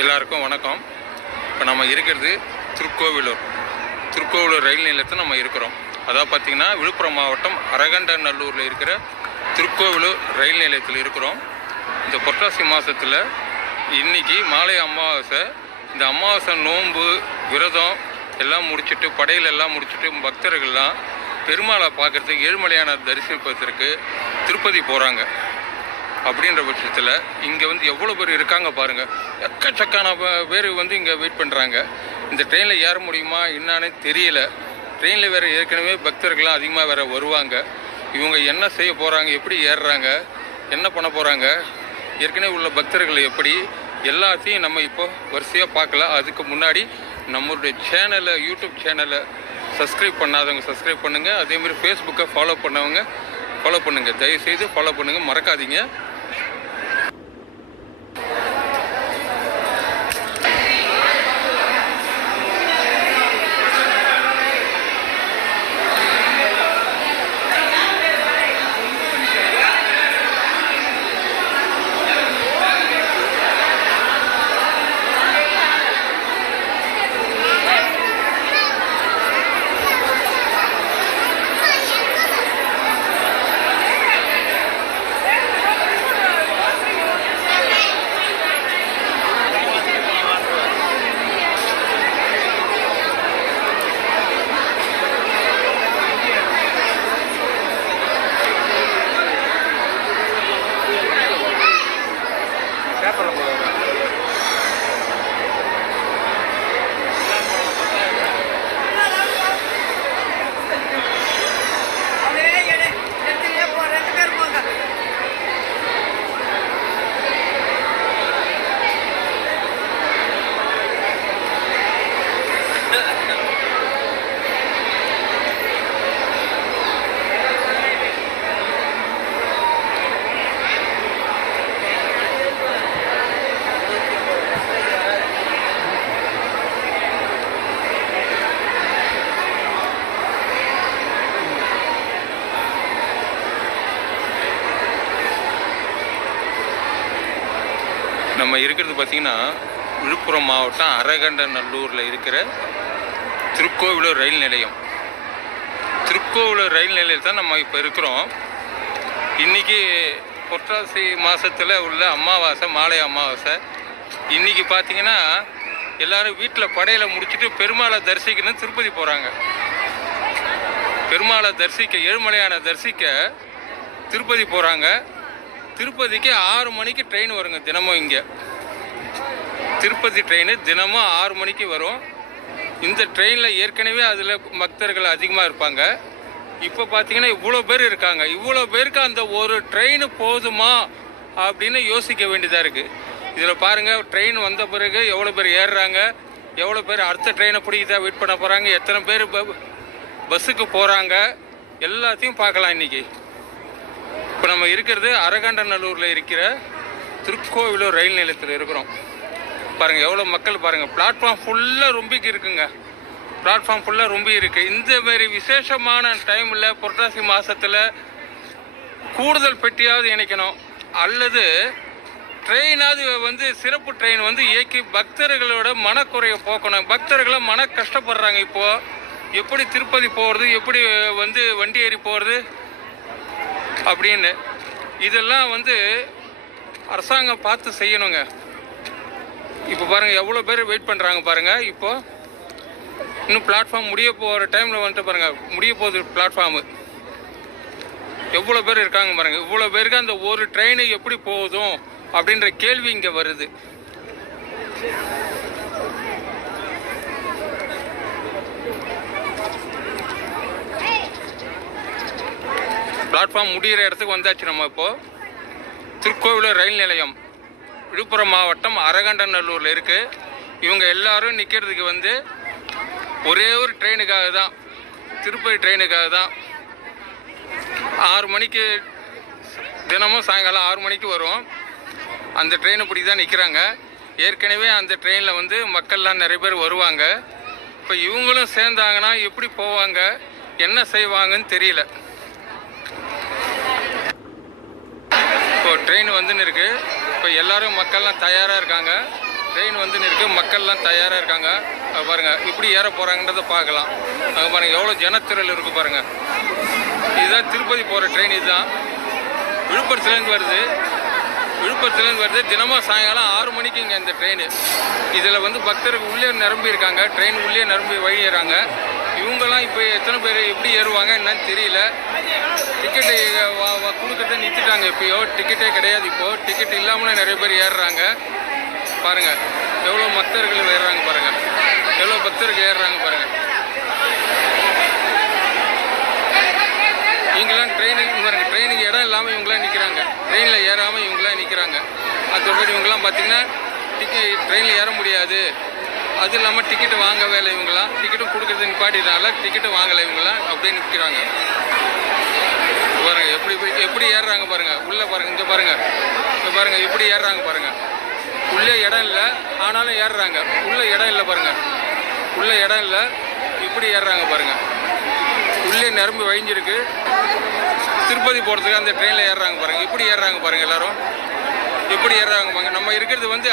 எல்லாருக்கும் வணக்கம். இப்போ நம்ம இருக்கிறது திருக்கோவிலூர். திருக்கோவிலூர் ரயில் நிலையத்தில் நம்ம இருக்கிறோம். அதாவது பார்த்திங்கன்னா விழுப்புரம் மாவட்டம் அரகண்டநல்லூரில் இருக்கிற திருக்கோவிலூர் ரயில் நிலையத்தில் இருக்கிறோம். இந்த புரட்டாசி மாதத்தில் இன்னைக்கு மாலை அமாவாசை. இந்த அமாவாசை நோன்பு விரதம் எல்லாம் முடிச்சுட்டு படையில் எல்லாம் முடிச்சுட்டு பக்தர்கள்லாம் பெருமாளை பார்க்கறதுக்கு ஏழுமலையான தரிசிப்பதற்கு திருப்பதி போகிறாங்க அப்படின்ற பட்சத்தில் இங்கே வந்து எவ்வளோ பேர் இருக்காங்க பாருங்கள் எக்கச்சக்கான பேர் வந்து இங்கே வெயிட் பண்ணுறாங்க இந்த ட்ரெயினில் ஏற முடியுமா என்னான்னு தெரியல. ட்ரெயினில் வேறு ஏற்கனவே பக்தர்கள்லாம் அதிகமாக வேறு வருவாங்க. இவங்க என்ன செய்ய போகிறாங்க எப்படி ஏறுறாங்க என்ன பண்ண போகிறாங்க ஏற்கனவே உள்ள பக்தர்கள் எப்படி எல்லாத்தையும் நம்ம இப்போ வரிசையாக பார்க்கலாம். அதுக்கு முன்னாடி நம்மளுடைய சேனலை யூடியூப் சேனலை சப்ஸ்கிரைப் பண்ணாதவங்க சப்ஸ்கிரைப் பண்ணுங்கள் அதேமாதிரி ஃபேஸ்புக்கை ஃபாலோ பண்ணவங்க ஃபாலோ பண்ணுங்கள் தயவுசெய்து ஃபாலோ பண்ணுங்கள் மறக்காதீங்க. நம்ம இருக்கிறது பார்த்திங்கன்னா விழுப்புரம் மாவட்டம் அரகண்டநல்லூரில் இருக்கிற திருக்கோவிலூர் ரயில் நிலையம். திருக்கோவிலூர் ரயில் நிலையத்தில் நம்ம இப்போ இருக்கிறோம். இன்றைக்கி புரட்டாசி மாதத்தில் உள்ள அமாவாசை மாலை அமாவாசை. இன்றைக்கி பார்த்தீங்கன்னா எல்லாரும் வீட்டில் படையில் முடிச்சுட்டு பெருமாளை தரிசிக்கணும்னு திருப்பதி போகிறாங்க பெருமாளை தரிசிக்க ஏழுமலையான தரிசிக்க திருப்பதி போகிறாங்க திருப்பதிக்கு ஆறு மணிக்கு ட்ரெயின் வருங்க தினமும் இங்கே. திருப்பதி ட்ரெயின் தினமும் ஆறு மணிக்கு வரும். இந்த ட்ரெயினில் ஏற்கனவே அதில் பக்தர்கள் அதிகமாக இருப்பாங்க. இப்போ பார்த்தீங்கன்னா இவ்வளோ பேர் இருக்காங்க. இவ்வளோ பேருக்கு அந்த ஒரு ட்ரெயின் போதுமா அப்படின்னு யோசிக்க வேண்டியதாக இருக்குது இதில் பாருங்கள் ட்ரெயின் வந்த பிறகு எவ்வளோ பேர் ஏறுறாங்க எவ்வளோ பேர் அடுத்த ட்ரெயினை பிடிக்கதா வெயிட் பண்ண போகிறாங்க எத்தனை பேர் பஸ்ஸுக்கு போகிறாங்க எல்லாத்தையும் பார்க்கலாம் இன்றைக்கி இப்போ நம்ம இருக்கிறது அரகண்டநல்லூரில் இருக்கிற திருக்கோவிலூர் ரயில் நிலையத்தில் இருக்கிறோம். பாருங்கள் எவ்வளோ மக்கள் பாருங்கள் பிளாட்ஃபார்ம் ஃபுல்லாக ரொம்பிக்கு இருக்குங்க. பிளாட்ஃபார்ம் ஃபுல்லாக ரொம்ப இருக்குது இந்தமாரி விசேஷமான டைமில் புரட்டாசி மாதத்தில் கூடுதல் பெட்டியாவது இணைக்கணும். அல்லது ட்ரெயினாவது வந்து சிறப்பு ட்ரெயின் வந்து இயக்கி பக்தர்களோட மனக்குறையை போக்கணும். பக்தர்களை மன கஷ்டப்படுறாங்க இப்போது எப்படி திருப்பதி போகிறது எப்படி வந்து வண்டி ஏறி போகிறது அப்படின்னு இதெல்லாம் வந்து அரசாங்கம் பார்த்து செய்யணுங்க. இப்போ பாருங்கள் எவ்வளோ பேர் வெயிட் பண்ணுறாங்க பாருங்கள் இப்போது இன்னும் பிளாட்ஃபார்ம் முடிய போகிற டைமில் வந்துட்டு பாருங்கள் முடிய போகுது பிளாட்ஃபார்மு எவ்வளோ பேர் இருக்காங்க பாருங்கள் இவ்வளோ பேருக்கு அந்த ஒரு ட்ரெயின் எப்படி போகுதும் அப்படின்ற கேள்வி இங்கே வருது. பிளாட்ஃபார்ம் முடிகிற இடத்துக்கு வந்தாச்சு நம்ம இப்போ. திருக்கோவிலூர் ரயில் நிலையம். விழுப்புரம் மாவட்டம் அரகண்டநல்லூரில் இருக்குது இவங்க எல்லாரும் நிற்கிறதுக்கு வந்து ஒரே ஒரு ட்ரெயினுக்காக தான். திருப்பதி ட்ரெயினுக்காக தான். ஆறு மணிக்கு தினமும் சாயங்காலம் ஆறு மணிக்கு வரும். அந்த ட்ரெயினை பிடி தான் நிற்கிறாங்க ஏற்கனவே அந்த ட்ரெயினில் வந்து மக்கள்லாம் நிறைய பேர் வருவாங்க. இப்போ இவங்களும் சேர்ந்தாங்கன்னா எப்படி போவாங்க? என்ன செய்வாங்கன்னு தெரியல. இப்போ ட்ரெயின் வந்துன்னு இருக்கு. இப்போ எல்லாரும் மக்கள்லாம் தயாராக இருக்காங்க. ட்ரெயின் வந்துன்னு இருக்கு. மக்கள்லாம் தயாராக இருக்காங்க. அங்க பாருங்க இப்படி ஏற போறாங்கன்றத பார்க்கலாம். அங்கே பாருங்க எவ்வளோ ஜனத்திரல் இருக்கு பாருங்க. இதுதான் திருப்பதி போகிற ட்ரெயின் இதுதான். விழுப்புரத்துலேருந்து வருது. விழுப்புரத்துலேருந்து வருது. தினமும் சாயங்காலம் ஆறு மணிக்கு இங்கே இந்த ட்ரெயின் இதில் வந்து பக்தர்கள் உள்ளே நிரம்பி இருக்காங்க ட்ரெயின் உள்ளே நிரம்பி வழி ஏறாங்க இவங்கெல்லாம் இப்போ எத்தனை பேர் எப்படி ஏறுவாங்க என்னன்னு தெரியல. டிக்கெட்டு கொடுக்கறத நிறுத்திட்டாங்க இப்போயோ டிக்கெட்டே கிடையாது இப்போ. டிக்கெட் இல்லாமலே நிறைய பேர் ஏறுறாங்க. பாருங்க எவ்வளோ பக்தர்கள் ஏறுறாங்க பாருங்க. எவ்வளோ பக்தர்கள் ஏறுறாங்க பாருங்க. இவங்கெல்லாம் ட்ரெயினுக்கு பாருங்க ட்ரெயினுக்கு இடம் இல்லாமல் இவங்களாம் நிற்கிறாங்க ட்ரெயினில் ஏறாமல் இவங்களாம் நிற்கிறாங்க மற்றபடி இவங்கெல்லாம் பார்த்தீங்கன்னா டிக்கெட் ட்ரெயினில் ஏற முடியாது. அது இல்லாமல் டிக்கெட்டு வாங்க வேலை இவங்களாம் டிக்கெட்டும் கொடுக்குறது நிப்பாட்டினால டிக்கெட்டு வாங்கலை இவங்களாம் அப்படியே நிற்கிறாங்க. பாருங்கள் எப்படி போய் எப்படி ஏறுறாங்க பாருங்கள் உள்ளே பாருங்கள் இங்கே பாருங்கள் இங்கே பாருங்கள் எப்படி ஏறுறாங்க பாருங்கள் உள்ளே இடம் இல்லை ஆனாலும் ஏறுறாங்க. உள்ளே இடம் இல்லை பாருங்கள் உள்ளே இடம் இல்லை இப்படி ஏறுறாங்க பாருங்கள் உள்ளே நரம்பு வழிஞ்சிருக்கு. திருப்பதி போகிறதுக்கு அந்த ட்ரெயினில் ஏறுறாங்க பாருங்கள் இப்படி ஏறுறாங்க பாருங்கள் எல்லோரும். எப்படி ஏறுறாங்க பாருங்கள் நம்ம இருக்கிறது வந்து